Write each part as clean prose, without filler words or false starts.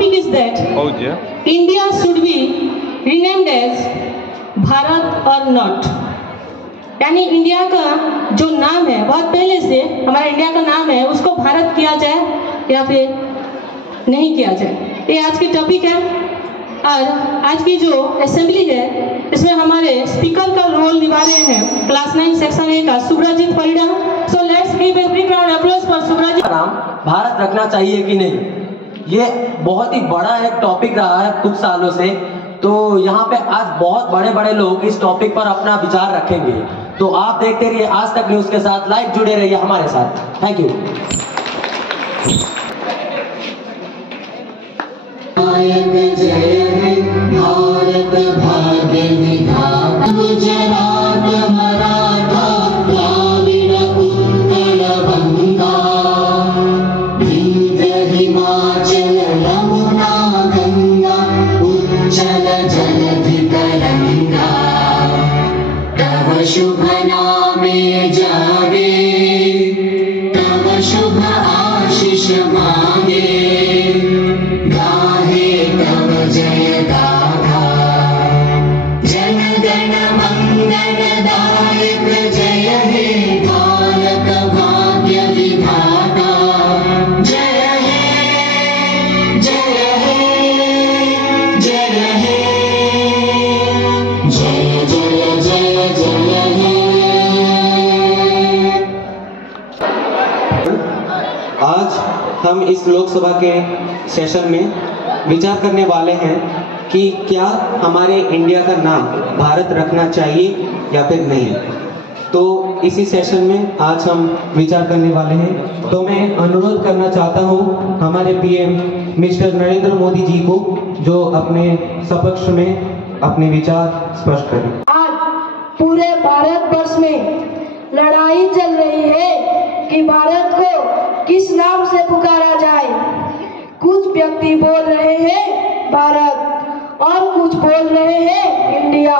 topic is that India should be renamed as Bharat or not. यानी India का जो नाम है बहुत पहले से हमारा इंडिया का नाम है उसको भारत किया जाए या फिर नहीं किया जाए, ये आज की टॉपिक है। और आज की जो असेंबली है इसमें हमारे स्पीकर का रोल निभा रहे हैं क्लास 9 सेक्शन ए का Subrajit Parida. So let's give a big round of applause for Subrajit. नाम भारत रखना चाहिए कि नहीं, ये बहुत ही बड़ा एक टॉपिक रहा है कुछ सालों से। तो यहाँ पे आज बहुत बड़े बड़े लोग इस टॉपिक पर अपना विचार रखेंगे, तो आप देखते रहिए आज तक न्यूज के साथ, लाइव जुड़े रहिए हमारे साथ। Thank you. जय हे भारत भाग्य विधाता, गुजरात मराठा द्राविड़ उत्कल बंगा, विंध्य हिमाचल यमुना गंगा, उच्चल जलधि तरंगा, तव शुभ नामे जागे, तव शुभ आशीष मांगे, जय गाथा जन गण मंगलदायक, जय हे भारत भाग्य विधाता, जय हे जय हे जय हे जय जय जय जय हे। आज हम इस लोकसभा के सेशन में विचार करने वाले हैं कि क्या हमारे इंडिया का नाम भारत रखना चाहिए या फिर नहीं। तो इसी सेशन में आज हम विचार करने वाले हैं। तो मैं अनुरोध करना चाहता हूं हमारे पीएम मिस्टर नरेंद्र मोदी जी को, जो अपने सपक्ष में अपने विचार स्पष्ट करें। आज पूरे भारतवर्ष में लड़ाई चल रही है कि भारत को किस नाम से पुकारा जाए। कुछ व्यक्ति बोल रहे हैं भारत और कुछ बोल रहे हैं इंडिया।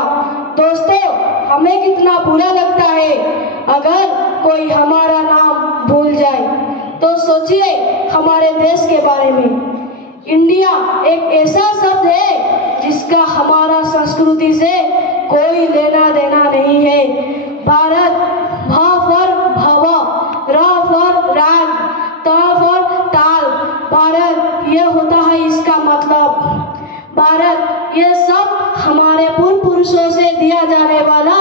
दोस्तों, हमें कितना बुरा लगता है अगर कोई हमारा नाम भूल जाए। तो सोचिए हमारे देश के बारे में। इंडिया एक ऐसा शब्द है जिसका हमारा संस्कृति से कोई लेना देना नहीं है। भारत, भा फॉर भवा, रा फॉर राग, ता फॉर ताल, भारत ये होता है इसका मतलब। भारत ये सब हमारे पूर्व पुरुषों से दिया जाने वाला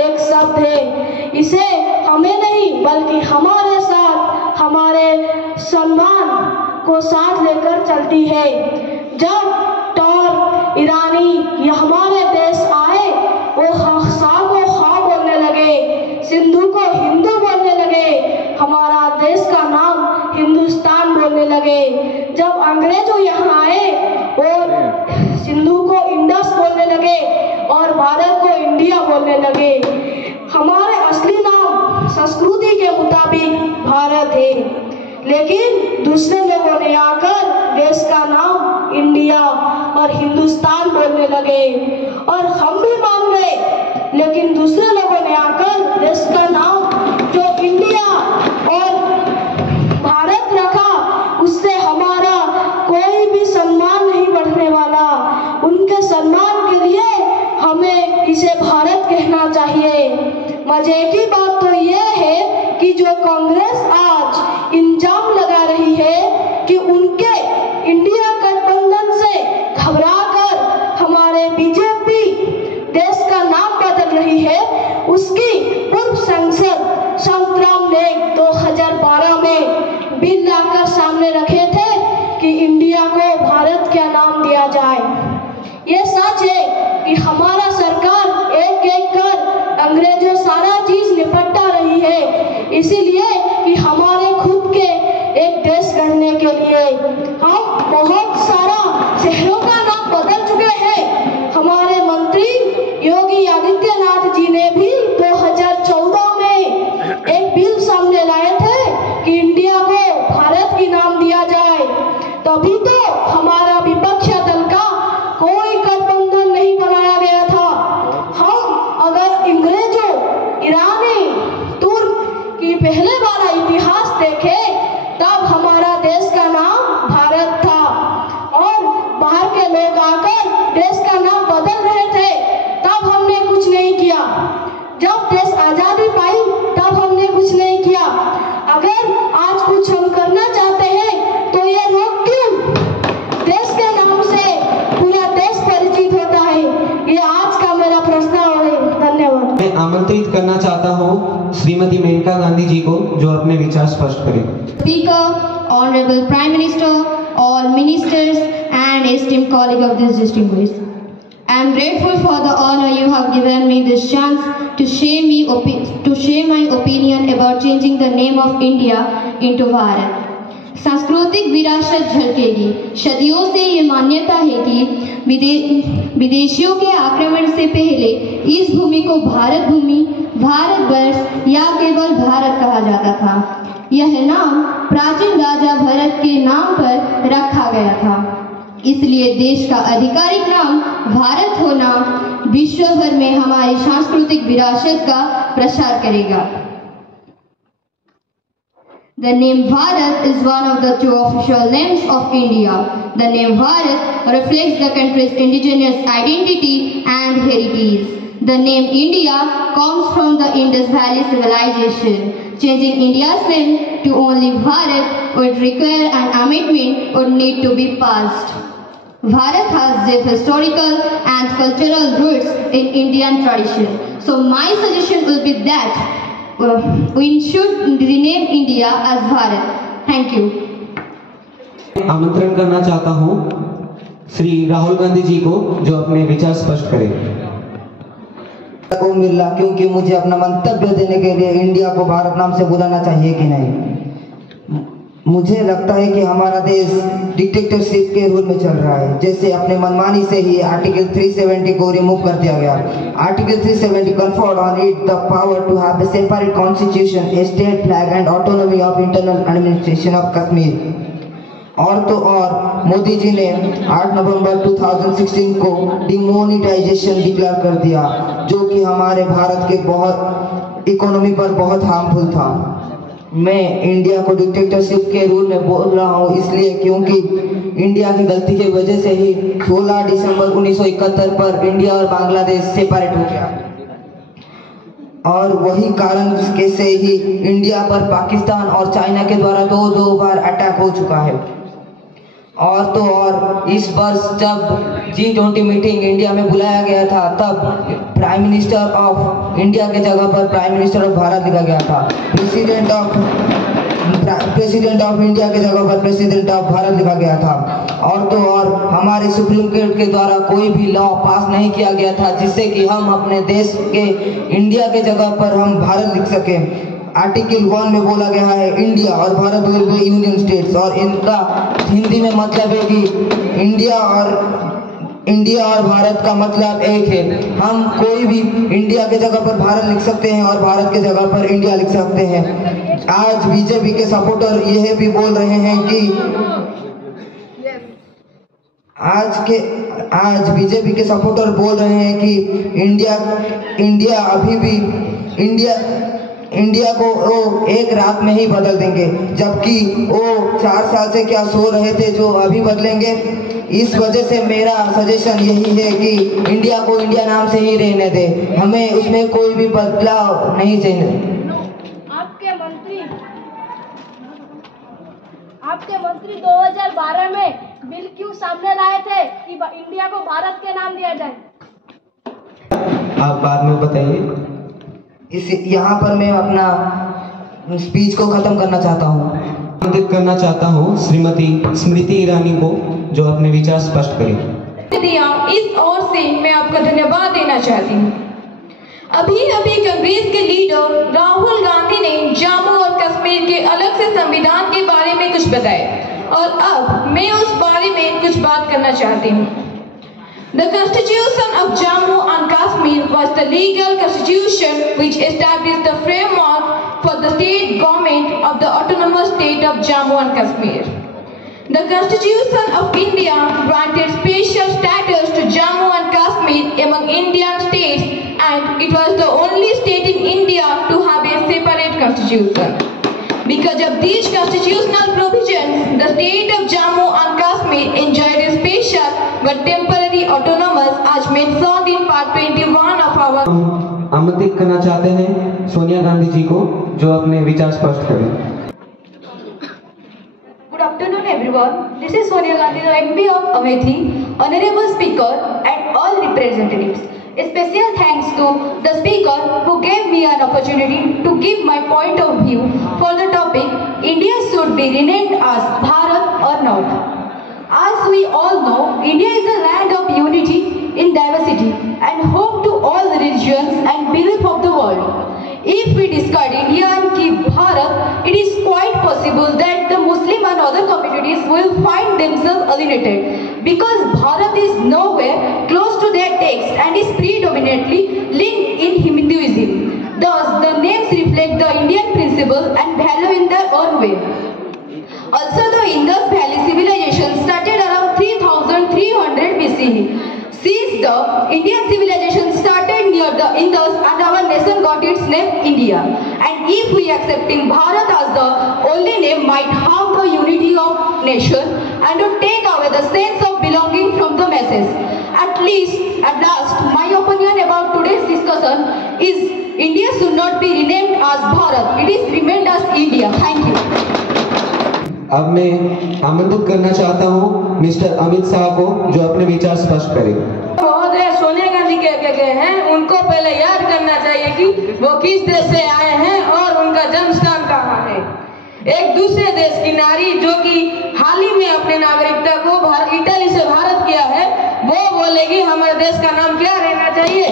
एक शब्द है। इसे हमें नहीं बल्कि हमारे साथ हमारे सम्मान को साथ लेकर चलती है। जब टॉर ईरानी ये हमारे देश आए, वो सा को हा बोलने लगे, सिंधु को हिंदू बोलने लगे, हमारा देश का नाम हिंदुस्तान बोलने लगे। जब अंग्रेज यहाँ आए और सिंधु को इंडस बोलने लगे और भारत को इंडिया बोलने लगे। हमारे असली नाम संस्कृति के मुताबिक भारत है, लेकिन दूसरे लोगों ने आकर देश का नाम इंडिया और हिंदुस्तान बोलने लगे और हम भी मान गए। लेकिन दूसरे लोगों ने आकर देश का नाम जो इंडिया और भारत रखा, उससे हमारा कोई भी सम्मान नहीं बढ़ने वाला। उनके सम्मान के लिए हमें इसे भारत कहना चाहिए। मजे की बात तो यह है कि जो कांग्रेस आज इल्जाम लगा रही है कि उनके इंडिया गठबंधन से घबराकर हमारे बीजेपी देश का नाम बदल रही है, उसकी पूर्व सांसद संतराम ने 2012 में बिल लाकर सामने रखे थे कि इंडिया को भारत क्या नाम दिया जाए। ये सच है कि हमारा सरकार एक एक कर अंग्रेजों सारा चीज निपटा रही है, इसीलिए कि हमारे खुद के एक देश गढ़ने के लिए हम बहुत सारा शहरों का नाम बदल चुके हैं। हमारे मंत्री योगी आदित्यनाथ जी ने भी 2014 में एक बिल सामने लाए थे कि इंडिया को भारत की नाम दिया जाए। तभी तो हमारा विपक्षी दल का कोई गठबंधन नहीं बनाया गया था। हम अगर अंग्रेजों, ईरानी, तुर्क की पहले वाला इतिहास देखें, तब हमारा देश का नाम भारत था और आमंत्रित करना चाहता हूँ श्रीमती मेनका गांधी जी को, जो अपने विचार स्पष्ट करें। Speaker, Honorable Prime Minister, all ministers and esteemed colleagues of this distinguished. I am grateful for the honor you have given me this chance to share my opinion about changing the name of India into Bharat. सांस्कृतिक विरासत झलकेगी। सदियों से ये मान्यता है कि विदेशियों के आक्रमण से पहले इस भूमि को भारत भूमि, भारतवर्ष या केवल भारत कहा जाता था। यह नाम प्राचीन राजा भरत के नाम पर रखा गया था, इसलिए देश का आधिकारिक नाम भारत होना विश्व भर में हमारी सांस्कृतिक विरासत का प्रसार करेगा। The name Bharat is one of the two official names of India. The name Bharat reflects the country's indigenous identity and heritage. The name India comes from the Indus Valley civilization. Changing India's name to only Bharat would require an amendment would need to be passed. Bharat has deep historical and cultural roots in Indian tradition. So my suggestion will be that we should rename India as Bharat. Thank you. आमंत्रण करना चाहता हूँ श्री राहुल गांधी जी को, जो अपने विचार स्पष्ट करें। को मिला, क्योंकि मुझे अपना मंतव्य देने के लिए इंडिया को भारत नाम से बुलाना चाहिए कि नहीं। मुझे लगता है कि हमारा देश डिक्टेटरशिप के रूल में चल रहा है। जैसे अपने मनमानी से ही आर्टिकल 370 को रिमूव कर दिया गया। Article 370 conferred on it the power to have a separate constitution, a state flag and autonomy of internal administration of Kashmir। और तो और मोदी जी ने 8 नवंबर 2016 को डिमोनेटाइजेशन डिक्लेयर कर दिया, जो कि हमारे भारत के बहुत इकोनॉमी पर बहुत हार्मफुल था। मैं इंडिया को डिक्टेटरशिप के रूल में बोल रहा हूँ इसलिए क्योंकि इंडिया की गलती की वजह से ही 16 दिसंबर 1971 पर इंडिया और बांग्लादेश सेपरेट हो गया, और वही कारण के से ही इंडिया पर पाकिस्तान और चाइना के द्वारा दो बार अटैक हो चुका है। और तो और इस वर्ष जब G20 मीटिंग इंडिया में बुलाया गया था, तब प्राइम मिनिस्टर ऑफ इंडिया के जगह पर प्राइम मिनिस्टर ऑफ भारत लिखा गया था। प्रेसिडेंट ऑफ इंडिया के जगह पर प्रेसिडेंट ऑफ भारत लिखा गया था। और तो और हमारे सुप्रीम कोर्ट के द्वारा कोई भी लॉ पास नहीं किया गया था जिससे कि हम अपने देश के इंडिया के जगह पर हम भारत लिख सकें। आर्टिकल 1 में बोला गया है इंडिया और Bharat will be union states, और इनका हिंदी में मतलब है कि इंडिया और भारत का मतलब एक है। हम कोई भी इंडिया के जगह पर भारत लिख सकते हैं और भारत के जगह पर इंडिया लिख सकते हैं। आज बीजेपी के सपोर्टर यह भी बोल रहे हैं कि आज बीजेपी के सपोर्टर बोल रहे हैं कि इंडिया अभी भी इंडिया को वो एक रात में ही बदल देंगे, जबकि वो 4 साल से क्या सो रहे थे जो अभी बदलेंगे। इस वजह से मेरा सजेशन यही है कि इंडिया को इंडिया नाम से ही रहने दे, हमें उसमें कोई भी बदलाव नहीं चाहिए। आपके मंत्री 2012 में बिल क्यों सामने लाए थे कि इंडिया को भारत के नाम दिया जाए? आप बाद में बताइए। यहाँ पर मैं अपना स्पीच को खत्म करना चाहता हूँ। आमंत्रित करना चाहता हूँ श्रीमती स्मृति ईरानी को, जो अपने विचार स्पष्ट करें। इस ओर से मैं आपका धन्यवाद देना चाहती हूँ। अभी कांग्रेस के लीडर राहुल गांधी ने जम्मू और कश्मीर के अलग से संविधान के बारे में कुछ बताया, और अब मैं उस बारे में कुछ बात करना चाहती हूँ। The Constitution of Jammu and Kashmir was the legal constitution which established the framework for the state government of the autonomous state of Jammu and Kashmir. The Constitution of India granted special status to Jammu and Kashmir among Indian states, and it was the only state in India to have a separate constitution. Because of these constitutional provisions, the state of Jammu and Kashmir enjoyed a special but temporary autonomous as mentioned in part 21 of our. आमंत्रित करना चाहते हैं सोनिया गांधी जी को, जो अपने विचार स्पष्ट करें। Good afternoon, everyone. This is Sonia Gandhi, the MP of Amethi, Honorable Speaker, and all representatives. A special thanks to the speaker who gave me an opportunity to give my point of view for the topic India should be renamed as Bharat or not. As we all know, India is a land of unity in diversity and home to all religions and beliefs of the world. If we discard India and keep Bharat, it is quite possible that the Muslim and other communities will find themselves alienated because Bharat is nowhere close to their text and is predominantly linked in Hinduism. Thus, the names reflect the Indian principle and value in their own way. Also, the Indus Valley civilization started around 3300 BCE. Since the Indian civilization started near the Indus and our nation got its name India. And if we accepting Bharat as the only name might harm the unity of nation and to take away the sense of belonging from the masses. At last, my opinion about today's discussion is India should not be renamed as Bharat. It is remained as India. Thank you. अब मैं आमंत्रित करना चाहता हूं mister Amit Shah को जो अपने विचार स्पष्ट करें। महोदय सोनिया गांधी कह गए हैं, उनको पहले याद करना चाहिए कि वो किस देश से आए हैं और उनका जन्म स्थान कहाँ है। एक दूसरे देश की नारी जो कि हाल ही में अपने नागरिकता को इटली से भारत किया है, वो बोलेगी हमारे देश का नाम क्या रहना चाहिए।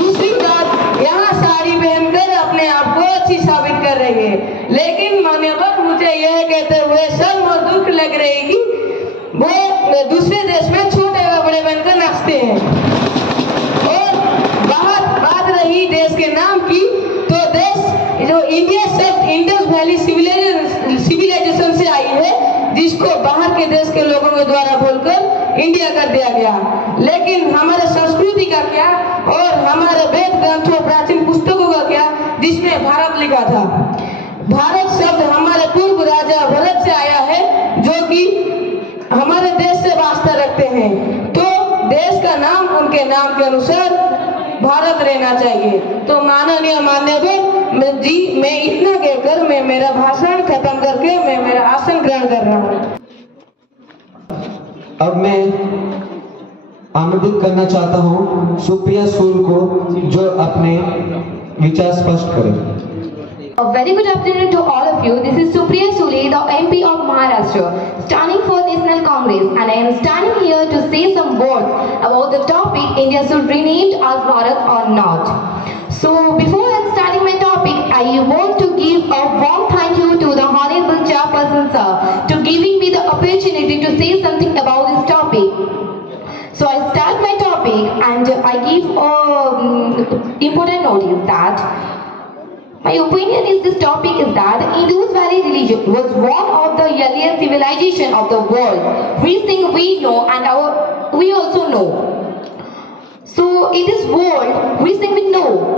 दूसरी बात, यहाँ साड़ी पहनकर अपने आप को अच्छी साबित कर रही है, लेकिन मान्यवर मुझे यह कहते हुए शर्म और दुख लग रही है कि वो दूसरे देश में छोटे व बड़े बनकर नाचते हैं। और बात रही देश के नाम की, तो देश जो इंडिया शब्द इंडस वैली सिविलाइजेशन से आई है, जिसको बाहर के देश के लोगों के द्वारा बोलकर इंडिया कर दिया गया। लेकिन हमारे संस्कृति का क्या और हमारे वेद ग्रंथों प्राचीन पुस्तकों का क्या जिसमें भारत लिखा था। भारत शब्द हमारे पूर्व राजा भरत से आया है, जो कि हमारे देश से वास्ता रखते हैं। तो देश का नाम उनके नाम के अनुसार भारत रहना चाहिए। तो माननीय मान्यवर जी, मैं इतना कहकर मैं मेरा भाषण खत्म करके मैं मेरा आसन ग्रहण कर रहा हूँ। अब मैं आमंत्रित करना चाहता हूँ सुप्रिया सूल को जो अपने विचार स्पष्ट करें। A very good afternoon to all of you. This is Supriya Sule, the MP of Maharashtra, standing for National Congress, and I am standing here to say some words about the topic India should renamed as Bharat or not. So before I starting my topic, I want to give a warm thank you to the Honorable Chairperson sir to giving me the opportunity to say something about this topic. So I start my topic and I give important notice that my opinion is this topic is that the Indus Valley religion was one of the earliest civilization of the world. We think we know and we also know. So in this world, we think we know.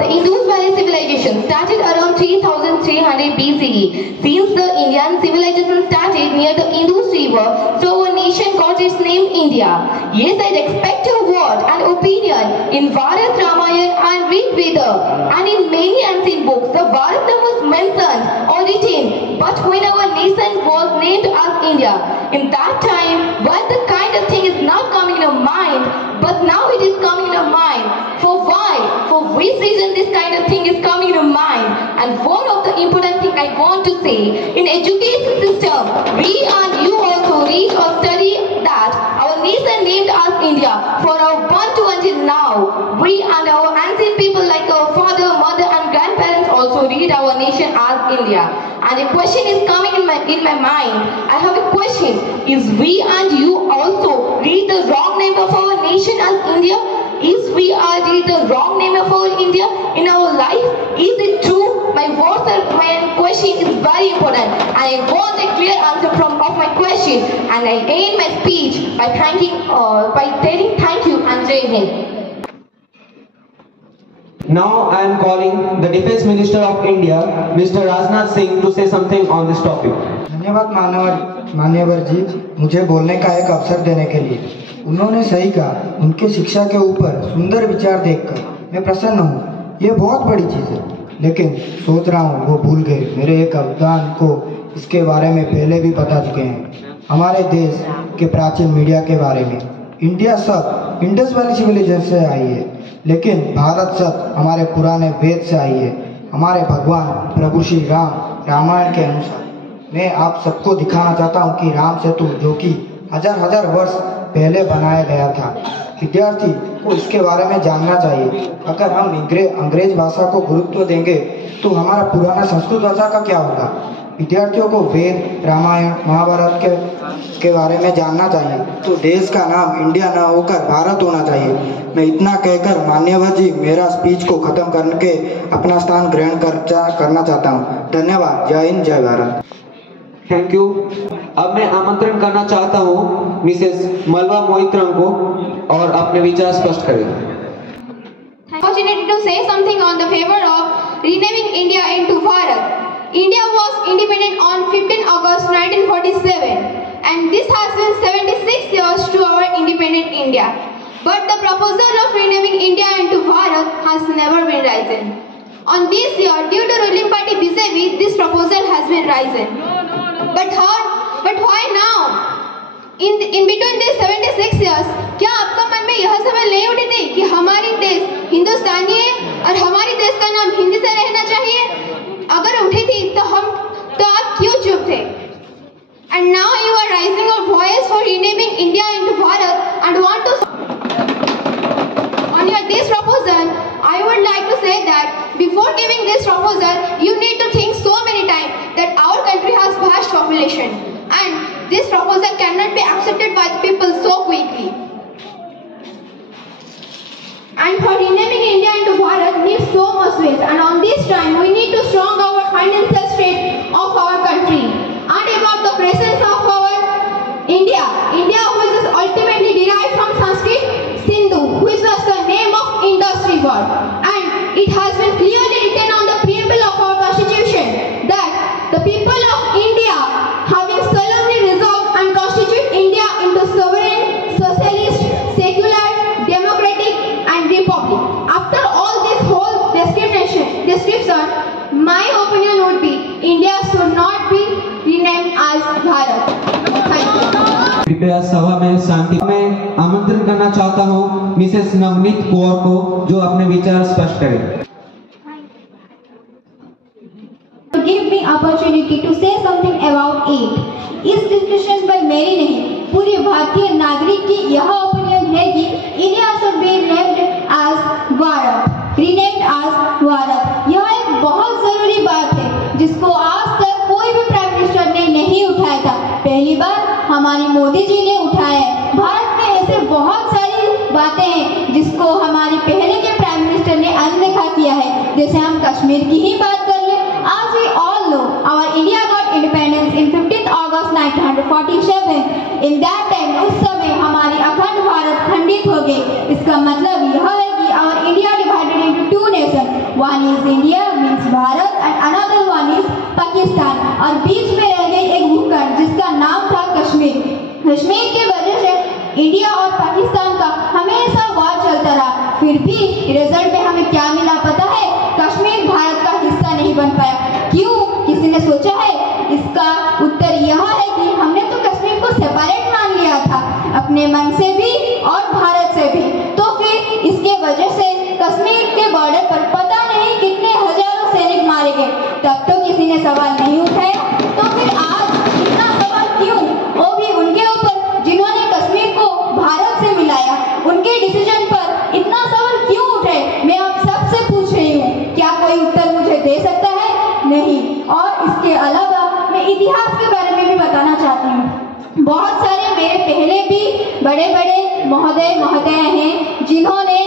The Indus Valley civilization started around 3300 BCE. Since the Indian civilization started near the Indus River, so our nation got its name India. Yes, I'd expect your word and opinion in Bharat Ramayana and Rig Veda and in many ancient books. The Bharat was mentioned or written, but when our nation was named as India, in that time, what the kind of thing is not coming in our mind, but now it is coming in our mind. For why? For which reason this kind of thing is coming to mind? And one of the important thing I want to say, in education system, we and you also read or study that our nation named as India for our birth to until now. We and our ancient people like our father, mother and grandparents also read our nation as India. And a question is coming in my mind. I have a question. Is we and you also read the wrong name of our nation as India? Is we are read the wrong name of our India in our life? Is it true? My question is very important, and I want a clear answer of my question. And I end my speech by telling thank you and Jai Hind. Now I am calling the Defence Minister of India, Mr. Rajnath Singh, to say something on this topic. धन्यवाद मान्यवर जी, मुझे बोलने का एक अवसर देने के लिए। उन्होंने सही कहा, उनके शिक्षा के ऊपर सुंदर विचार देखकर मैं प्रसन्न हूँ। ये बहुत बड़ी चीज़ है, लेकिन सोच रहा हूँ वो भूल गए मेरे एक अवदान को इसके बारे में पहले भी बता चुके हैं। हमारे देश के प्राचीन मीडिया के बारे में इंडिया शब्द इंडस वैली सिविलाइजेशन से आई है, लेकिन भारत शब्द हमारे पुराने वेद से आई है, हमारे भगवान प्रभु श्री राम रामायण के अनुसार। मैं आप सबको दिखाना चाहता हूँ कि राम सेतु जो कि हजार वर्ष पहले बनाया गया था, विद्यार्थी को इसके बारे में जानना चाहिए। अगर हम अंग्रेज भाषा को गुरुत्व देंगे तो हमारा पुराना संस्कृत भाषा का क्या होगा। विद्यार्थियों को वेद, रामायण, महाभारत के बारे में जानना चाहिए। तो देश का नाम इंडिया ना होकर भारत होना चाहिए। मैं इतना कहकर मान्यवर जी मेरा स्पीच को खत्म करके अपना स्थान ग्रहण करना चाहता हूँ। धन्यवाद। जय हिंद, जय भारत। Thank you. अब मैं आमंत्रण करना चाहता हूँ मिसेस मलवा मोहित्रम को और अपने विचार स्पष्ट करें। Opportunity to say something on the favor of renaming India into Bharat. India was independent on 15 August 1947 and this has been 76 years to our independent India. But the proposal of renaming India into Bharat has never been risen. On this year, due to ruling party BJP, this proposal has been risen. But why now? In between these 76 years, क्या आपका मन में यह सवाल नहीं उठी थी कि हमारी देश हिंदुस्तानी है और हमारे देश का नाम हिंदी से रहना चाहिए? अगर उठी थी तो आप क्यों चुप थे? And now you are raising your voice for renaming India into Bharat and want to. On this proposal, I would like to say that before giving this proposal, you need to think so many times that our country has vast population and this proposal cannot be accepted by the people so quickly. And for renaming India into Bharat needs so much ways, and on this time we need to strong our financial state of our country and about the presence of our India, which is ultimately derived from Sanskrit Sindhu, which was the name of Indus River, and it has been clearly written on the preamble of our constitution that the people of India having solemnly resolved and constitute India into sovereign, socialist, secular, democratic and republic. After all this whole description, my opinion would be India should not be renamed as Bharat. Thank you. कृपया सभा में शांति। मैं आमंत्रण करना चाहता हूँ Mrs Navneet Kaur को जो अपने विचार स्पष्ट करें। To give me opportunity to say something about it. इस डिस्कशन पर मेरी नहीं पूरे भारतीय नागरिक की यह ओपिनियन है कि India should be named as Bharat, renamed as Bharat. यह एक बहुत जरूरी बात है जिसको आज तक कोई भी प्राइम मिनिस्टर ने नहीं उठाया था। पहली बार हमारे मोदी जी ने उठाया है। भारत में ऐसे बहुत सारी बातें हैं जिसको हमारे पहले के प्राइम मिनिस्टर ने अनदेखा किया है। जैसे हम कश्मीर की ही बात कर ले, as we all know, our India got independence in 15th August 1947. In that time, उस समय हमारी अखंड भारत खंडित हो गई। इसका मतलब यह है कि our India divided into two nations. One is India means Bharat and another one is Pakistan. और बीच में रह गई एक भूखंड जिसका नाम था कश्मीर। कश्मीर की वजह से इंडिया और पाकिस्तान का हमेशा वार चलता रहा। फिर भी रिजल्ट में हमें क्या मिला पता है? कश्मीर भारत का हिस्सा नहीं बन पाया। क्यों? किसी ने सोचा है? इसका उत्तर यह है कि हमने तो कश्मीर को सेपरेट मान लिया था अपने मन से भी और भारत से भी। तो फिर इसके वजह से कश्मीर के बॉर्डर पर पता नहीं कितने हजारों सैनिक मारे गए। तब तो किसी ने सवाल नहीं उठाया। तो फिर आज इतना सवाल क्यों? वो भी उनके ऊपर जिन्होंने कश्मीर को भारत से मिलाया। उनके डिसीजन पर इतना सवाल क्यों उठे? मैं आप सबसे पूछ रही हूँ, क्या कोई उत्तर मुझे दे सकता है? नहीं। और इसके अलावा मैं इतिहास के बारे में भी बताना चाहती हूँ। बहुत सारे मेरे पहले भी बड़े बड़े महोदय हैं जिन्होंने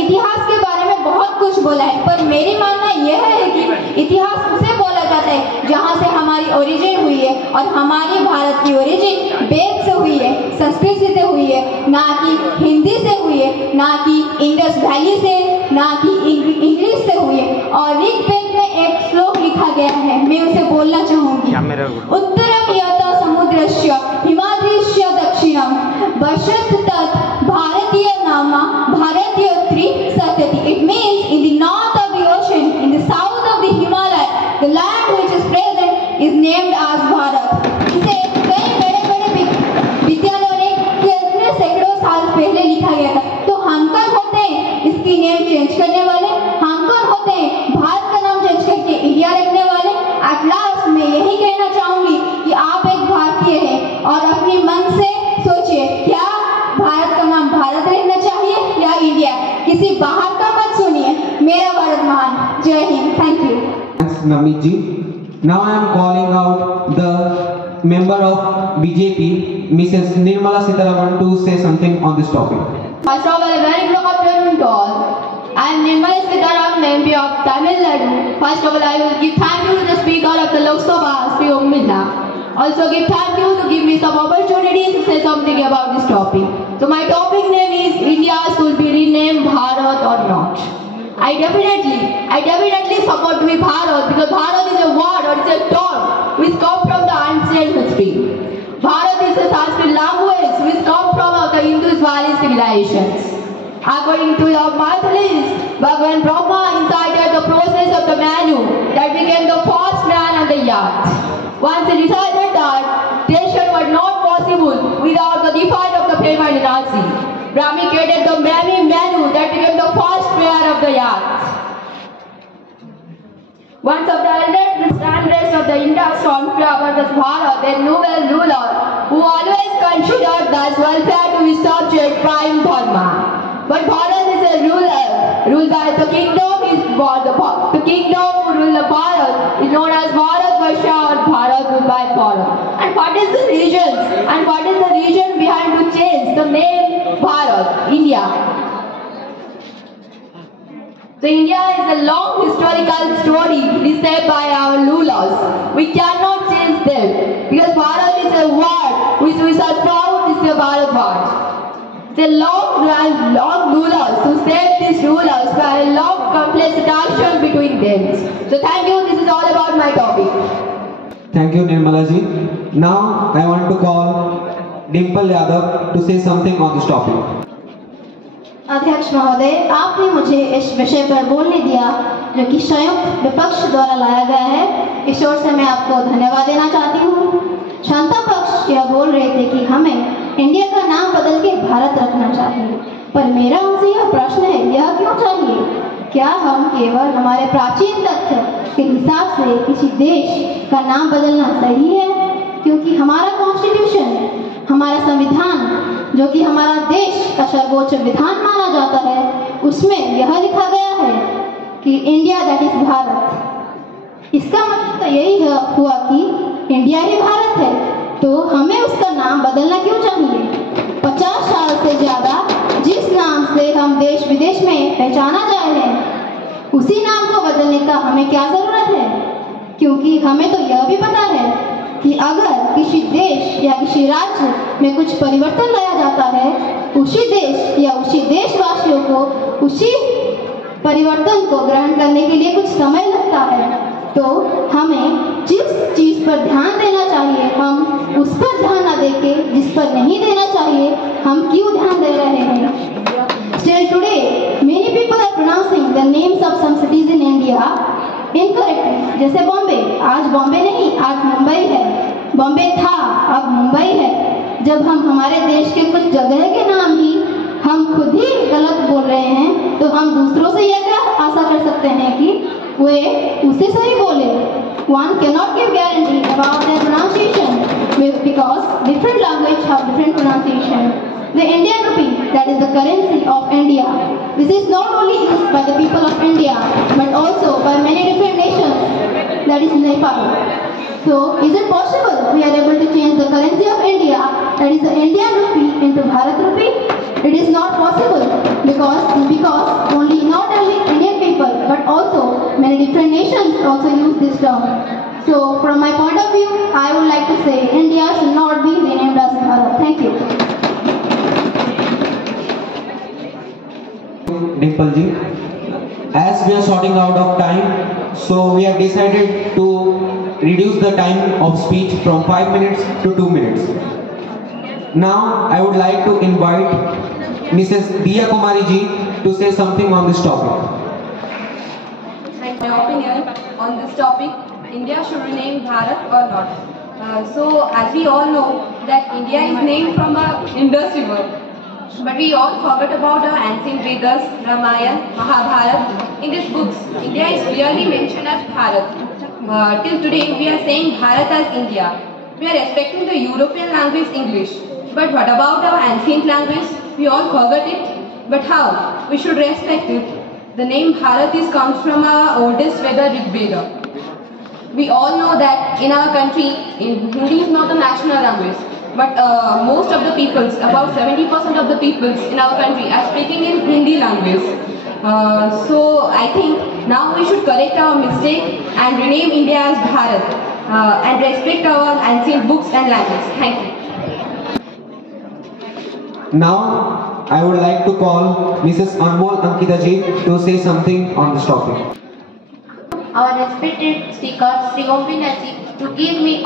इतिहास के बारे में बहुत कुछ बोला है, पर मेरी मानना यह है कि इतिहास उसे बोला जाता है जहाँ से हमारी ओरिजिन हुई है, और हमारी भारत की ओरिजिन वेद से हुई है, संस्कृत से हुई है, ना कि हिंदी से हुई है, ना कि इंडस वैली से, ना कि इंग्लिश से हुई है। और ऋग्वेद में एक श्लोक लिखा गया है, मैं उसे बोलना चाहूंगी। उत्तरम यथा समुद्रस्य हिमाद्रिस्य दक्षिणम वर्षत तत् भारतीय नामा भारतीयोत्रि सत्यति। It means in the north of the ocean, in the south of the Himalaya, the land which is present is named as Bharat. इसे कई बड़े बड़े विद्वानों ने कितने सैकड़ों साल पहले लिखा गया था। Navneet ji. Now I am calling out the member of BJP, Mrs. Nirmala Sitharaman, to say something on this topic. First of all, a very good afternoon to all. I am Nirmala Sitharaman, MP of Tamil Nadu. First of all, I will give thank you to the Speaker of the Lok Sabha, Sri Om Birla. Also give thank you to give me some opportunity to say something about this topic. So my topic name is India should be renamed Bharat or not. I definitely support to be Bharat because Bharat is a word or it's a term which comes from the ancient history. Bharat is a Sanskrit language which comes from the Indus Valley civilizations. According to the mythologies, Bhagavan Brahma incited the process of the Manu that became the first man on the earth. Once he decided that creation was not possible without the defeat of the Brahma dynasty, Brahma created the Manu that became the first pair of the earth. Once of the eldest standards of the Indus stormed over the Bharat, their noble ruler, who always considered that welfare to be subject prime dharma. But Bharat is a ruler, ruled by the kingdom. The kingdom who ruled the Bharat is known as Bharat Varsha or Bharat ruled by Bharat. And what is the reason? And what is the reason behind to change the name Bharat, India? So India is a long historical story reshaped by our rulers. We cannot change them because Bharat is a word which we are proud is the Bharat word. The long rulers who saved these rulers by a long complex interaction between them. So thank you. This is all about my topic. Thank you, Nirmala ji. Now I want to call Dimple Yadav to say something on this topic. अध्यक्ष महोदय, आपने मुझे इस विषय पर बोलने दिया जो कि संयुक्त विपक्ष द्वारा लाया गया है। इस ओर से मैं आपको धन्यवाद देना चाहती हूँ। शांता पक्ष यह बोल रहे थे कि हमें इंडिया का नाम बदल के भारत रखना चाहिए, पर मेरा उनसे यह प्रश्न है, यह क्यों चाहिए? क्या हम केवल हमारे प्राचीन तथ्य के हिसाब से किसी देश का नाम बदलना सही है? क्योंकि हमारा कॉन्स्टिट्यूशन, हमारा संविधान जो कि हमारा देश का सर्वोच्च विधान माना जाता है, उसमें यह लिखा गया है कि इंडिया दैट इज भारत। इसका मतलब तो यही हुआ कि इंडिया ही भारत है, तो हमें उसका नाम बदलना क्यों चाहिए? 50 साल से ज्यादा जिस नाम से हम देश विदेश में पहचाना जाए हैं, उसी नाम को बदलने का हमें क्या जरूरत है? क्योंकि हमें तो यह भी पता है कि अगर किसी देश या किसी राज्य में कुछ परिवर्तन लाया जाता है, उसी देश या उसी देशवासियों को उसी परिवर्तन को ग्रहण करने के लिए कुछ समय लगता है, तो हमें जिस चीज पर ध्यान देना चाहिए हम उस पर ध्यान न देके जिस पर नहीं देना चाहिए हम क्यों ध्यान दे रहे हैं? Still today, many people are pronouncing the names of some cities in India incorrectly. जैसे बॉम्बे, आज बॉम्बे नहीं, आज मुंबई है। बॉम्बे था, अब मुंबई है। जब हम हमारे देश के कुछ जगह के नाम ही हम खुद ही गलत बोल रहे हैं, तो हम दूसरों से यह क्या आशा कर सकते हैं कि वे उसे सही बोले? One cannot give guarantee about their pronunciation because different language have different pronunciation. The Indian rupee, that is the currency of India, this is not only used by the people of India but also by many different nations, that is Nepal. So, is it possible we are able to change the currency of India, that is the Indian rupee, into Bharat rupee? It is not possible because only not only Indian people but also many different nations also use this term. So, from my point of view, I would like to say India should not be renamed as Bharat. Thank you. Dimple ji, as we are shorting out of time, so we have decided to reduce the time of speech from 5 minutes to 2 minutes. Now I would like to invite Mrs. Diya Kumari ji to say something on this topic. My opinion on this topic, India should rename Bharat or not. So as we all know that India is named from a Indus river. But we all forgot about our ancient Vedas, Ramayana, Mahabharata. In these books, India is clearly mentioned as Bharat. Till today, we are saying Bharat as India. We are respecting the European language English. But what about our ancient language? We all forgot it. But how? We should respect it. The name Bharat comes from our oldest Veda, Rig Veda. we all know that in our country, Hindi is not the national language. But most of the peoples, about 70% of the peoples in our country are speaking in Hindi language. So I think now we should correct our mistake and rename India as Bharat and respect our ancient books and language. Thank you. Now I would like to call Mrs. Anmol Ankita ji to say something on this topic. Our respected speaker, Sri Govinda ji, to give me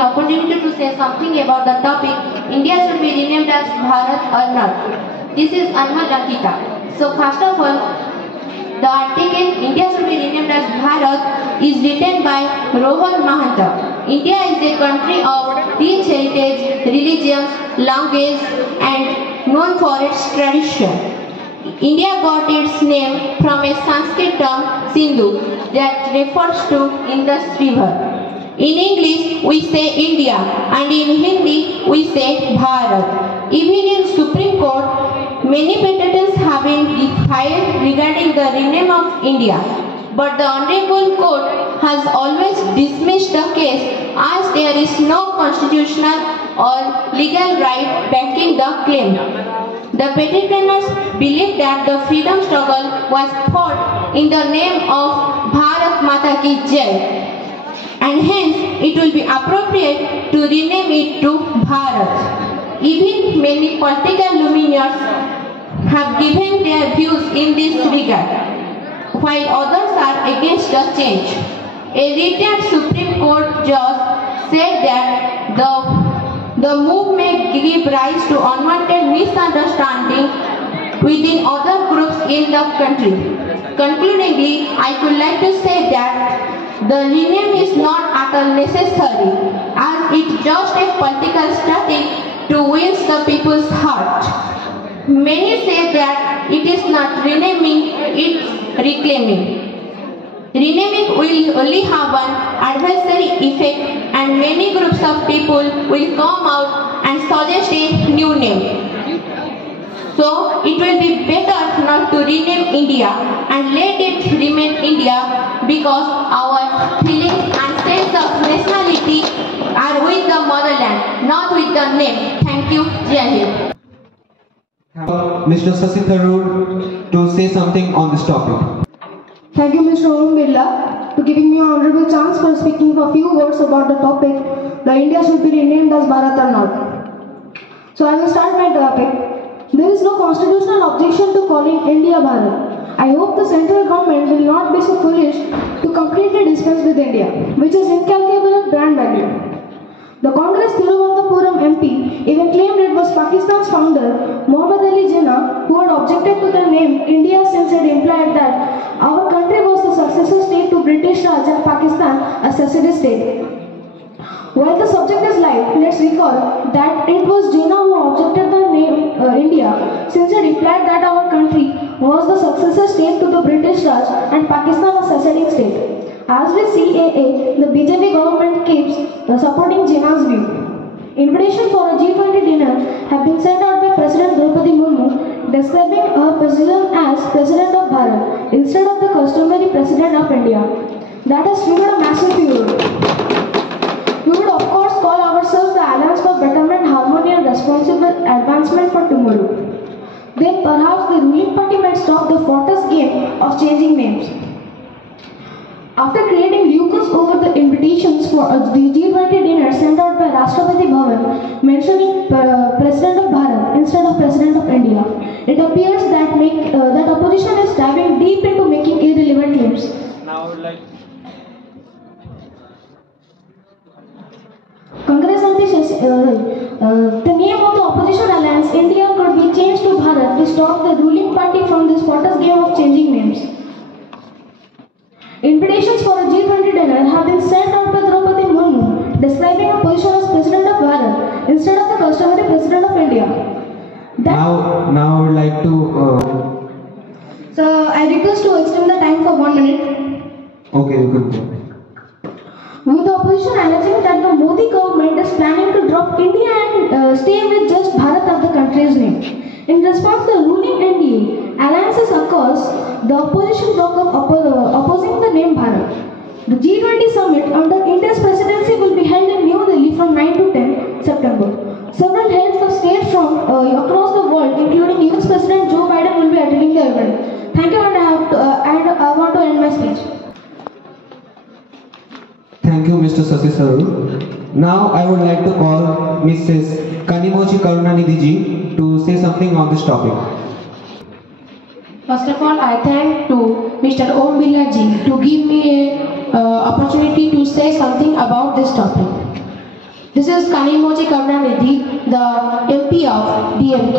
opportunity to say something about the topic, India should be renamed as Bharat or not. This is Anmol Ankita. So first of all, the article India should be renamed as Bharat is written by Rohan Mahanta. India is a country of rich heritage, religions, language and known for its tradition. India got its name from a Sanskrit term Sindhu that refers to Indus River. In English we say India and in Hindi we say Bharat. Even in Supreme Court many petitions have been filed regarding the rename of India. But the Honorable Court has always dismissed the case as there is no constitutional or legal right backing the claim. The petitioners believe that the freedom struggle was fought in the name of Bharat Mata Ki Jai, and hence it will be appropriate to rename it to Bharat. Even many political luminaries have given their views in this regard, while others are against the change. A retired Supreme Court judge said that the move may give rise to unwanted misunderstanding within other groups in the country. Concludingly, I would like to say that the rename is not at all necessary, as it's just a political strategy to win the people's heart. Many say that it is not renaming, it's reclaiming. Renaming will only have an adversary effect and many groups of people will come out and suggest a new name. So it will be better not to rename India and let it remain India, because our feelings and sense of nationality are with the motherland, not with the name. Thank you. Jai Hind. Mr. Sasi Tharoor to say something on this topic. Thank you, Mr. Om Birla, for giving me an honorable chance for speaking a few words about the topic, the India should be renamed as Bharat or not. So I will start my topic. There is no constitutional objection to calling India Bharat. I hope the central government will not be so foolish to completely dispense with India, which is incalculable brand value. The Congress Thiruvananthapuram MP even claimed it was Pakistan's founder, Muhammad Ali Jinnah, who had objected to the name India since it implied that our country was the successor state to British Raj and Pakistan a seceded state. While the subject is light, let's recall that it was Jinnah who objected the name India, since it implied that our country was the successor state to the British Raj and Pakistan a seceding state. As with CAA, the BJP government keeps supporting Jinnah's view. Invitation for a G20 dinner have been sent out by President Draupadi Murmu, describing her position as President of Bharat instead of the customary President of India. That has triggered a massive furor. We would of course call ourselves the Alliance for Betterment, Harmony and Responsible Advancement for Tomorrow. Then perhaps the ruling party might stop the fortress game of changing names. After creating lucas over the invitations for a G20 dinner sent out by Rashtrapati Bhavan mentioning President of Bharat instead of President of India, it appears that that opposition is diving deep into making irrelevant claims. Now I would like the name of the opposition alliance, India, could be changed to Bharat to stop the ruling party from this fortress game of changing names. Invitations for a G20 dinner have been sent out by Draupadi Murmu, describing her position as President of Bharat instead of the customary President of India. now I would like to. So I request to extend the time for 1 minute. Okay, good. With the opposition alleging that the Modi government is planning to drop India and stay with just Bharat as the country's name. In response, the ruling NDA alliances occurs, the opposition bloc of opposing the name Bharat. The G20 summit under India's presidency will be held in New Delhi from 9 to 10 September. Several heads of state from across the world, including US President Joe Biden, will be attending the event. Thank you, and I want to end my speech. Thank you, Mr. Sasi Sarul. Now I would like to call Mrs. Kanimoji Karunanidhi ji to say something on this topic. First of all, I thank to Mr. Om Birla ji to give me a opportunity to say something about this topic. This is Kanimoji Karunanidhi, the MP of DMK.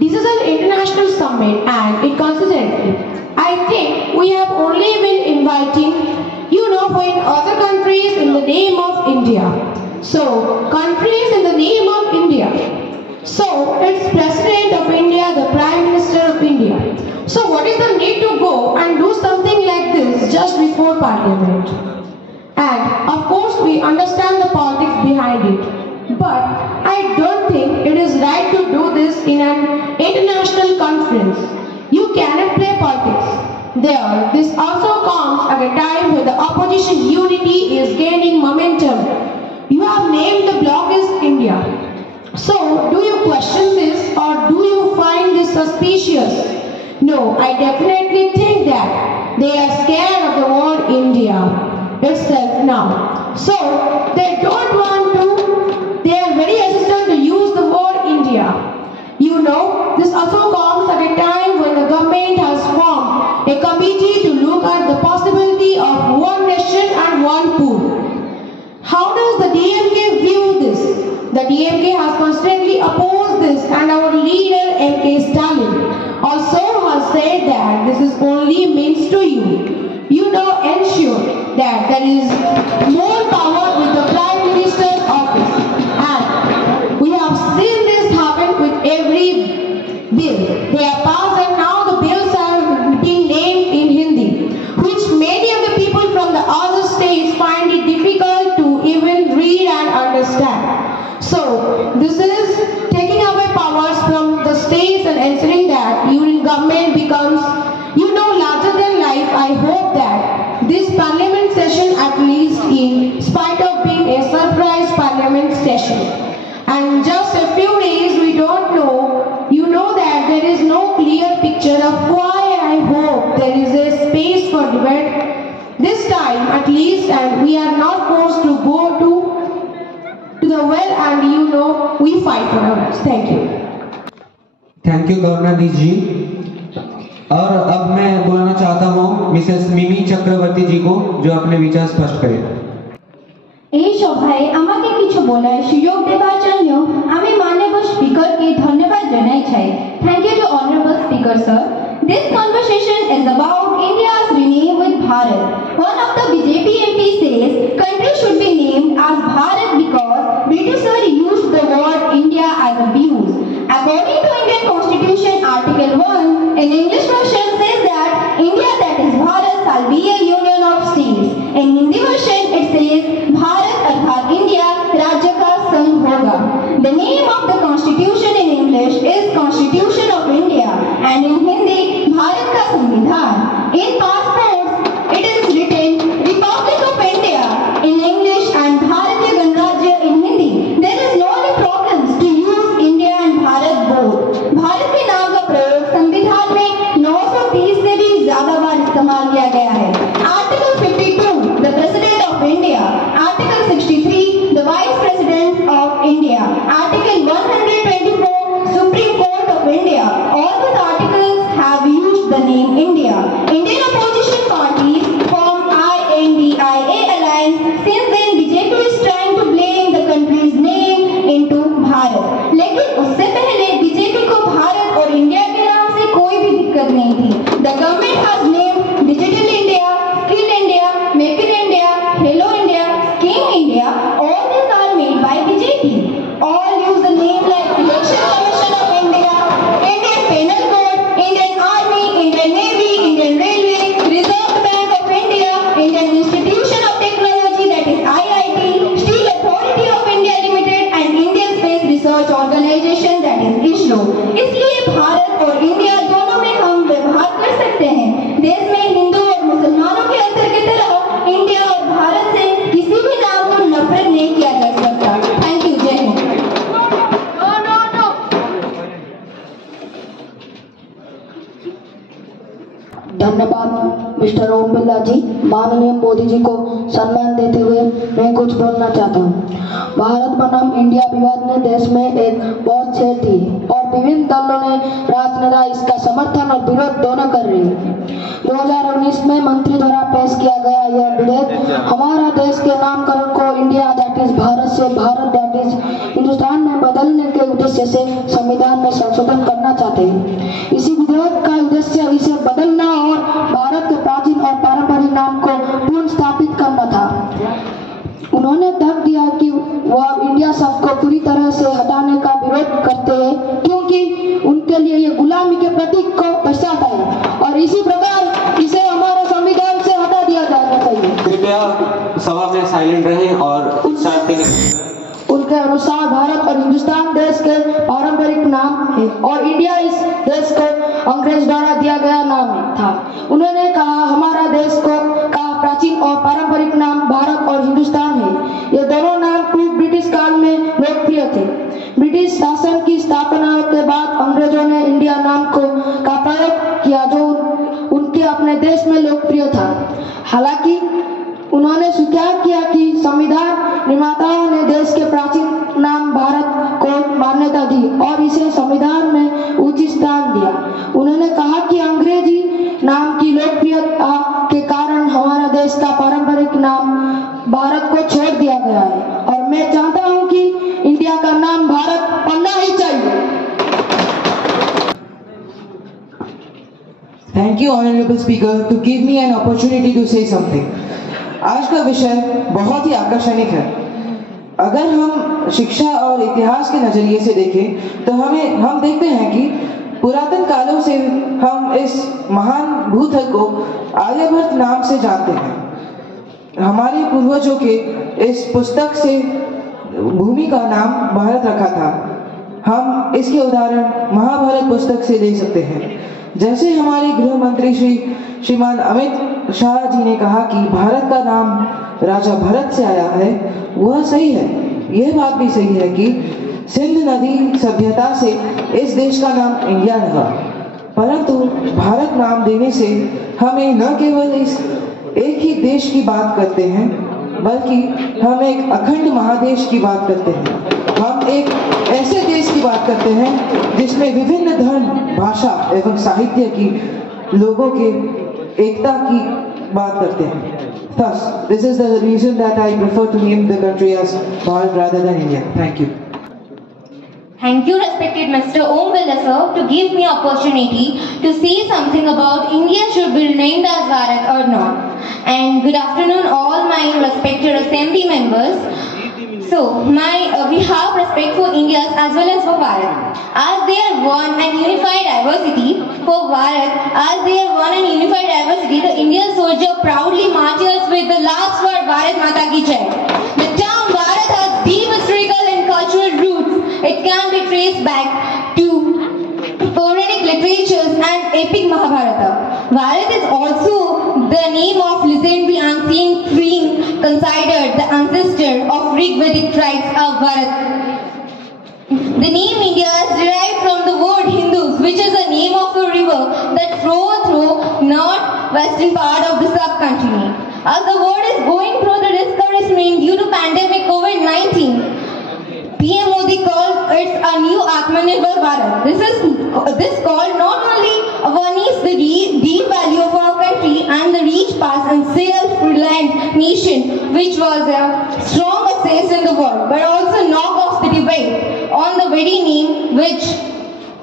This is an international summit and it consistently. I think we have only been inviting, in other countries in the name of India. So, countries in the name of India. So, it's President of India, the Prime Minister of India. So, what is the need to go and do something like this just before Parliament? And, of course, we understand the politics behind it. But, I don't think it is right to do this in an international conference. You cannot play politics. There, this also comes at a time when the opposition unity is gaining momentum. You have named the bloc as India. So, do you question this or do you find this suspicious? No, I definitely think that they are scared of the word India itself now. So, they don't want to, they are very hesitant to use the word India. This also comes at a time when the government has formed a committee to look at the possibility of one nation and one pool. How does the DMK view this? The DMK has constantly opposed this, and our leader M.K. Stalin also has said that this is only means to you. Ensure that there is more power with the Prime Minister's office. And we have seen this happen with every bill. They are passed and now the bills are being named in Hindi, which many of the people from the other states find it difficult to even read and understand. So, this is taking away powers from the states and ensuring that union government becomes, larger than life. I hope that this parliament session, at least in spite of being a surprise parliament session, and just a few days we don't know, that there is no clear picture of why. I hope there is a space for debate this time at least, and we are not forced to go to the well, and we fight for our rights. Thank you. Thank you, Karunanidhi जी. और अब मैं बोलना चाहता हूँ Mrs मिमी चक्रवर्ती जी को, जो अपने विचार स्पष्ट करें। এই সভায় আমাকে কিছু বলার সুযোগ দেওয়ার জন্য আমি মাননীয় স্পিকারকে ধন্যবাদ জানাই চাই। Thank you to honorable speaker sir. This conversation is about India's rename with Bharat. One of the BJP MPs says country should be named as Bharat because Britishers used the word India as abuse. According to Indian Constitution Article 1, in English version says that India, that is Bharat, shall be a union of states. In Hindi version it says Bharat अर्थात India राज्य का संघ होगा. The name of the constitution in English is Constitution of India and in Hindi Bharat का संविधान. In passports it is written Republic of India in English and भारतीय गणराज्य in Hindi. There is no any problems to use India and Bharat both. Bharat के नाम का प्रयोग संविधान में 930 से भी ज्यादा बार इस्तेमाल किया गया है. Article 52, the President of India. Article 63, the Vice President of India. Article 124, Supreme Court of India. All these articles have used the name India. Indian opposition parties form INDIA alliance. Since then, BJP is trying to blame the country's name into Bharat. लेकिन उससे पहले BJP को भारत और India के नाम से कोई भी दिक्कत नहीं थी. The government has named Digital India, Skill India, Make in India, Hello India, King India. All these are made by BJP. All use the name like Election Commission of India, Indian Penal Code, Indian Army, Indian Navy, Indian Railway, Reserve Bank of India, Indian Institution of Technology, that is IIT, Steel Authority of India Limited, and Indian Space Research Organization, that is ISRO. इसलिए भारत और India दोनों में हम व्यवहार कर सकते हैं. देश में हिंदू और मुसलमानों के अंतर के धन्यवाद मिस्टर ओम बिरला जी। माननीय मोदी जी को सम्मान देते हुए मैं कुछ बोलना चाहता हूँ। भारत बनाम इंडिया विवाद ने देश में एक बहुत छेड़ दी और विभिन्न दलों ने राजनेता इसका समर्थन और विरोध दोनों कर रहे हैं। 2019 में मंत्री द्वारा पेश किया गया यह विधेयक हमारा देश के नामकरण को इंडिया दैट इज भारत से भारत दैट इज हिंदुस्तान में बदलने के उद्देश्य से संविधान में संशोधन करना चाहते हैं। इसी विधेयक का उद्देश्य इसे बदलना और भारत के प्राचीन और पारंपरिक नाम को पुनः स्थापित करना था। उन्होंने तर्क दिया कि वह इंडिया शब्द को पूरी तरह से हटाने का विरोध करते हैं क्योंकि उनके लिए ये गुलामी के प्रतीक को दर्शाता है और इसी प्रकार इसे हमारे संविधान से हटा दिया जाना चाहिए। कृपया सभा में साइलेंट रहें और उनके अनुसार भारत और हिंदुस्तान देश के पारंपरिक नाम है और इंडिया इस देश को अंग्रेज द्वारा दिया गया नाम था। उन्होंने कहा हमारा देश का प्राचीन और पारंपरिक नाम भारत और हिंदुस्तान है। ये दोनों नाम पूर्व ब्रिटिश काल में लोकप्रिय थे। ब्रिटिश शासन की स्थापना के बाद अंग्रेजों ने इंडिया नाम का प्रयोग किया जो उनके अपने देश में लोकप्रिय था। हालांकि उन्होंने स्वीकार किया कि संविधान निर्माताओं ने देश के प्राचीन नाम भारत को मान्यता दी और इसे संविधान में उचित स्थान दिया। उन्होंने कहा कि अंग्रेजी नाम की लोकप्रियता के कारण हमारा देश का पारंपरिक नाम भारत को छोड़ दिया गया है और मैं चाहता हूं कि इंडिया का नाम भारत बनना ही चाहिए। Thank you, Honorable Speaker, to give me an opportunity to say something. आज का विषय बहुत ही आकर्षणीय है। अगर हम शिक्षा और इतिहास के नजरिए से देखें तो हम देखते हैं कि पुरातन कालों से हम इस महान भूतल को आर्यभट्ट नाम से जानते हैं। हमारे पूर्वजों के इस पुस्तक से भूमि का नाम भारत रखा था। हम इसके उदाहरण महाभारत पुस्तक से ले सकते हैं। जैसे हमारे गृह मंत्री श्रीमान अमित शाह जी ने कहा कि भारत का नाम राजा भरत से आया है, वह सही है। यह बात भी सही है कि सिंध नदी सभ्यता से इस देश का नाम इंडिया रहा, परंतु भारत नाम देने से हमें न केवल इस एक ही देश की बात करते हैं बल्कि हम एक अखंड महादेश की बात करते हैं। हम एक ऐसे देश की बात करते हैं जिसमें विभिन्न धर्म, भाषा एवं साहित्य की लोगों के एकता की बात करते हैं। Thus, this is the reason that I prefer to name the country as Bharat rather than India. Thank you. Thank you, respected Mr. Om Birla sir, to give me opportunity to say something about India should be named as Bharat or not. And good afternoon, all my respected assembly members. So, we have respect for India as well as for Bharat. As they are one and unified diversity, for Bharat, as they are one and unified diversity, the Indian soldier proudly marches with the last word Bharat Mata Ki Jai. The term Bharat has deep historical and cultural roots. It can be traced back to Puranic literatures and epic Mahabharata. Bharat is also the name of legendary ancient being considered the ancestor of Rig-Vedic tribes of Bharat. The name India is derived from the word Hindus, which is the name of a river that flows through north-western part of the subcontinent. As the world is going through the discouragement due to pandemic COVID-19, PM Modi called it a new Atmanirbhar Bharat. This call not only awareness the deep value of our country and the rich past and self-reliant nation, which was a strong asset in the world, but also knock off the debate on the very name which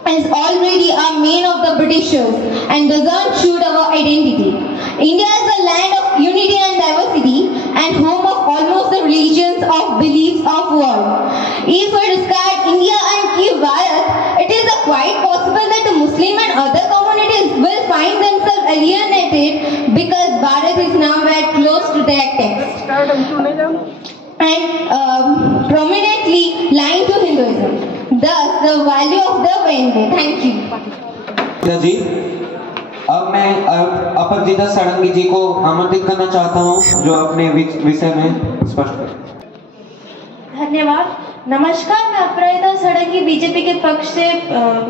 is already a main of the Britishers and doesn't shoot our identity. India is a land of unity and diversity and home of almost the religions of beliefs of world. If we discard India and keep Bharat, it is quite possible that the Muslim and other communities will find themselves alienated because Bharat is nowhere close to their text and prominently lying to Hinduism. Thus, the value of the Vande. Thank you. जी, अब मैं अपरजिता सारंगी जी को आमंत्रित करना चाहता हूं जो अपने विषय में स्पष्ट करें। धन्यवाद। नमस्कार, मैं अपराजिता सारंगी बीजेपी के पक्ष से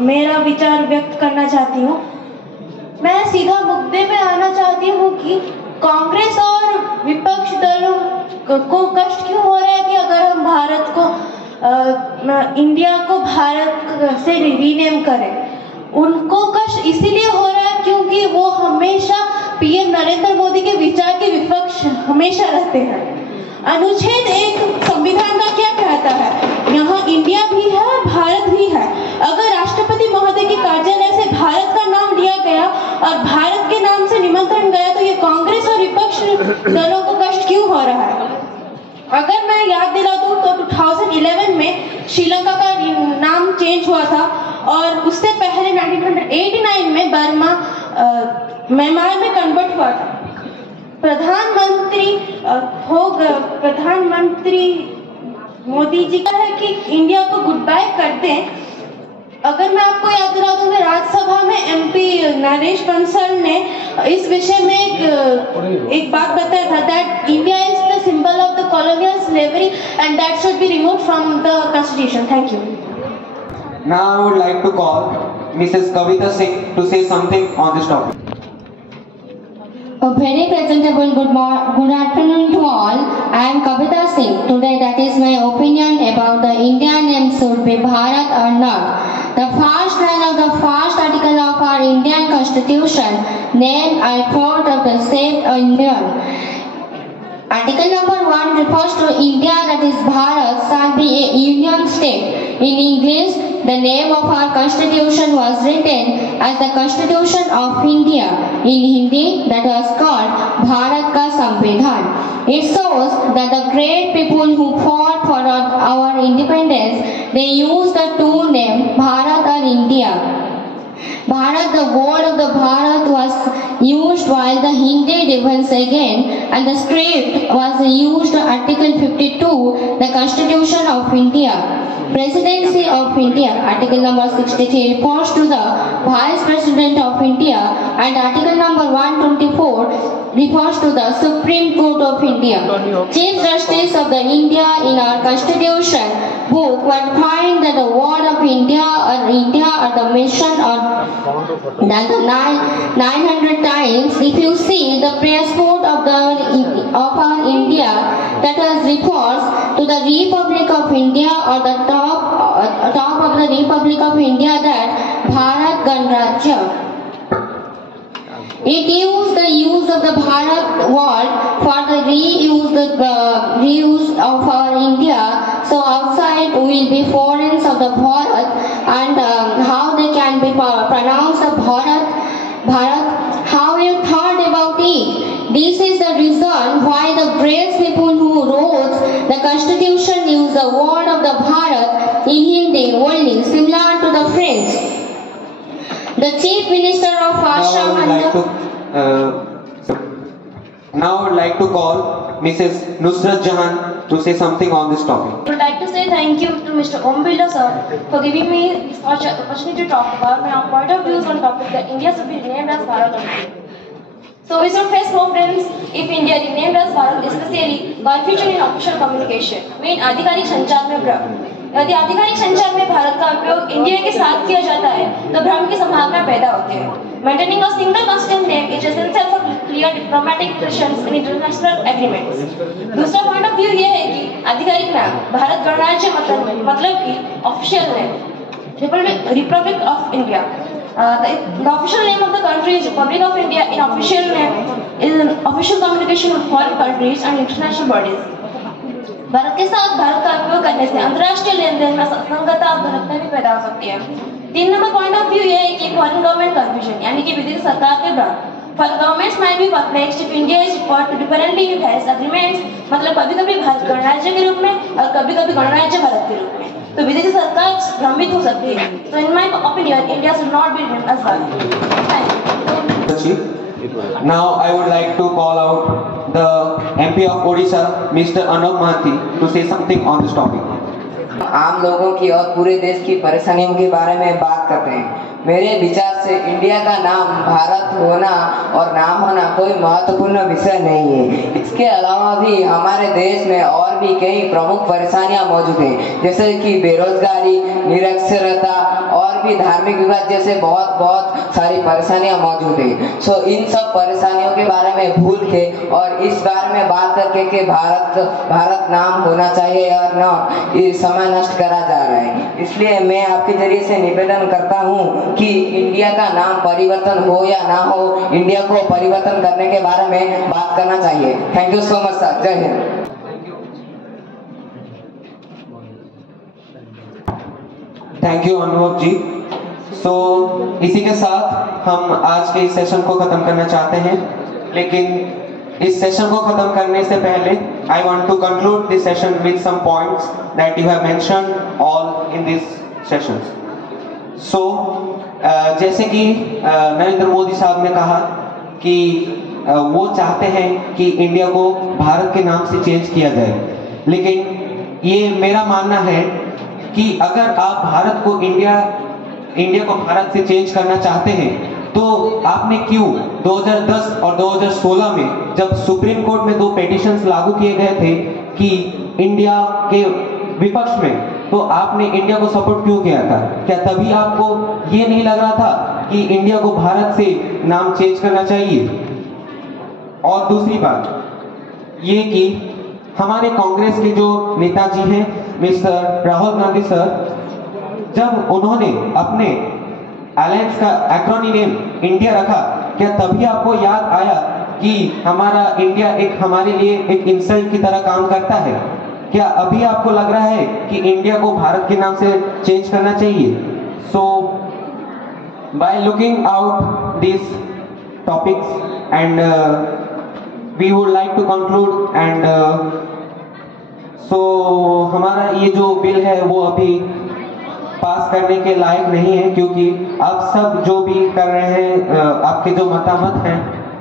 मेरा विचार व्यक्त करना चाहती हूँ। मैं सीधा मुद्दे पे आना चाहती हूँ कि कांग्रेस और विपक्ष दलों को कष्ट क्यों हो रहा है कि अगर हम भारत को इंडिया को भारत से रीनेम करें। उनको कष्ट इसीलिए हो रहा है क्योंकि वो हमेशा पीएम नरेंद्र मोदी के विचार के विपक्ष हमेशा रहते हैं। अनुच्छेद 1 संविधान का क्या कहता है? यहाँ इंडिया भी है, भारत भी है। अगर राष्ट्रपति महोदय के कार्यालय से भारत का नाम लिया गया और भारत के नाम से निमंत्रण गया तो ये कांग्रेस और विपक्ष दलों को कष्ट क्यों हो रहा है? अगर मैं याद दिला दूं तो 2011 में श्रीलंका का नाम चेंज हुआ था और उससे पहले 1989 में बर्मा म्यांमार में कन्वर्ट हुआ था। प्रधानमंत्री मोदी जी का है कि इंडिया को गुड बाय कर दें। अगर मैं आपको याद दिला दूं कि राज्यसभा में एमपी नरेश बंसल ने इस विषय में एक बात बताया था that India is the symbol of the colonial slavery and that should be removed from the constitution. Thank you. Now I would like to call Mrs. Kavita Singh to say something on this topic. A very presentable good afternoon to all. I am Kavita Singh. Today that is my opinion about the Indian name should be Bharat or not. The first line of the first article of our Indian Constitution name I thought of the state Indian. Article number 1 refers to India, that is Bharat, shall be a union state. In English, the name of our constitution was written as the Constitution of India. In Hindi, that was called Bharat Ka Samvidhan. It shows that the great people who fought for our independence, they used the two names Bharat or India. Bharat, the word of the Bharat was used while the Hindi defense again, and the script was used Article 52, the Constitution of India. Presidency of India, Article number 63 refers to the Vice President of India, and Article number 124 refers to the Supreme Court of India. Chief Justice of the India in our Constitution book would find that the word of India or the mission or than the 900 times. If you see the passport of our India, that was refers to the Republic of India or the top of the Republic of India, that Bharat Ganrajya. It used the use of the Bharat word for the reuse of our India. So outside will be foreigners of the Bharat, and how they can be pronounced the Bharat. How you thought about it? This is the reason why the great people who wrote the Constitution use the word of the Bharat in Hindi only, similar to the French. The Chief Minister of Assam Now I would like to call Mrs. Nusrat Jahan to say something on this topic. I would like to say thank you to Mr. Om Birla sir for giving me this opportunity to talk about my point of views on topic that India should be renamed as Bharat. So we should face problems if India renamed as Bharat, especially confusion in official communication. Main आधिकारिक संचार में भ्रम। यदि आधिकारिक संचार में भारत का उपयोग इंडिया के साथ किया जाता है तो भ्रम की संभावना पैदा होती है। Maintaining a single constant name is essential for clear diplomatic relations and international agreements. दूसरा पॉइंट ऑफ व्यू ये है कि आधिकारिक नाम भारत गणराज्य मतलब कि official name Republic of India. The official name of the country is Republic of India. In official name is an official communication with foreign countries and international bodies. Bharat के साथ भारत का उपयोग करने से अंतर्राष्ट्रीय लेन-देन में असंगतता और गलतफहमी भी पैदा हो सकती है. 3 नंबर पॉइंट ऑफ व्यू यह है कि फॉरेन गवर्नमेंट कंफ्यूजन यानी कि विदेशी सरकार के भ्रम. For governments might be perplexed if India is referred to differently in various agreements. मतलब कभी-कभी भारत गणराज्य के रूप में और कभी-कभी गणराज्य भारत के रूप में. तो विदेशी सरकार भ्रमित हो सकती है. So in my opinion, India should not be named as Bharat. Now I would like to call out the MP of Odisha, Mr. Anup Mahanti, to say something on this topic. आम लोगों की और पूरे देश की परेशानियों के बारे में बात करते हैं. मेरे विचार से इंडिया का नाम भारत होना और नाम होना कोई महत्वपूर्ण विषय नहीं है. इसके अलावा भी हमारे देश में और भी कई प्रमुख परेशानियां मौजूद हैं, जैसे कि बेरोजगारी, निरक्षरता और भी भी धार्मिक विवाद जैसे बहुत सारी परेशानियां मौजूद है। सो इन सब परेशानियों के बारे में भूल के और इस बारे में बात करके कि भारत नाम होना चाहिए और न, ये समय नष्ट करा जा रहा है। इसलिए मैं आपके जरिए से निवेदन करता हूँ कि इंडिया का नाम परिवर्तन हो या ना हो, इंडिया को परिवर्तन करने के बारे में बात करना चाहिए। Thank you so much sir. जय हिंद। थैंक यू अनुभव जी। इसी के साथ हम आज के इस सेशन को खत्म करना चाहते हैं, लेकिन इस सेशन को खत्म करने से पहले I want to conclude this session with some points that you have mentioned all in this session. जैसे कि नरेंद्र मोदी साहब ने कहा कि वो चाहते हैं कि इंडिया को भारत के नाम से चेंज किया जाए, लेकिन ये मेरा मानना है कि अगर आप भारत को इंडिया को भारत से चेंज करना चाहते हैं तो आपने क्यों 2010 और 2016 में जब सुप्रीम कोर्ट में 2 पेटिशंस लागू किए गए थे कि इंडिया के विपक्ष में, तो आपने इंडिया को सपोर्ट क्यों किया था? क्या तभी आपको ये नहीं लग रहा था कि इंडिया को भारत से नाम चेंज करना चाहिए? और दूसरी बात ये कि हमारे कांग्रेस के जो नेताजी हैं मिस्टर राहुल गांधी सर, जब उन्होंने अपने अलायंस का एक्रोनिम नेम इंडिया रखा, क्या तभी आपको याद आया कि हमारा इंडिया हमारे लिए एक इंसल्ट की तरह काम करता है? क्या अभी आपको लग रहा है कि इंडिया को भारत के नाम से चेंज करना चाहिए? By looking out this topics and we would like to conclude and हमारा ये जो बिल है वो अभी पास करने के लायक नहीं है, क्योंकि आप सब जो भी कर रहे हैं, आपके जो मतामत हैं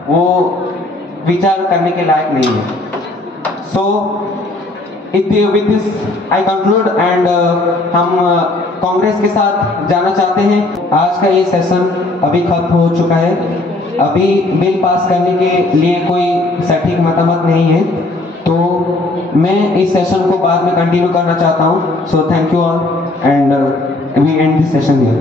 वो विचार करने के लायक नहीं है। With this I conclude and हम कांग्रेस के साथ जाना चाहते हैं। आज का ये सेशन अभी खत्म हो चुका है, अभी बिल पास करने के लिए कोई सटीक मतामत नहीं है, तो मैं इस सेशन को बाद में कंटिन्यू करना चाहता हूँ। So thank you all and we end this session here.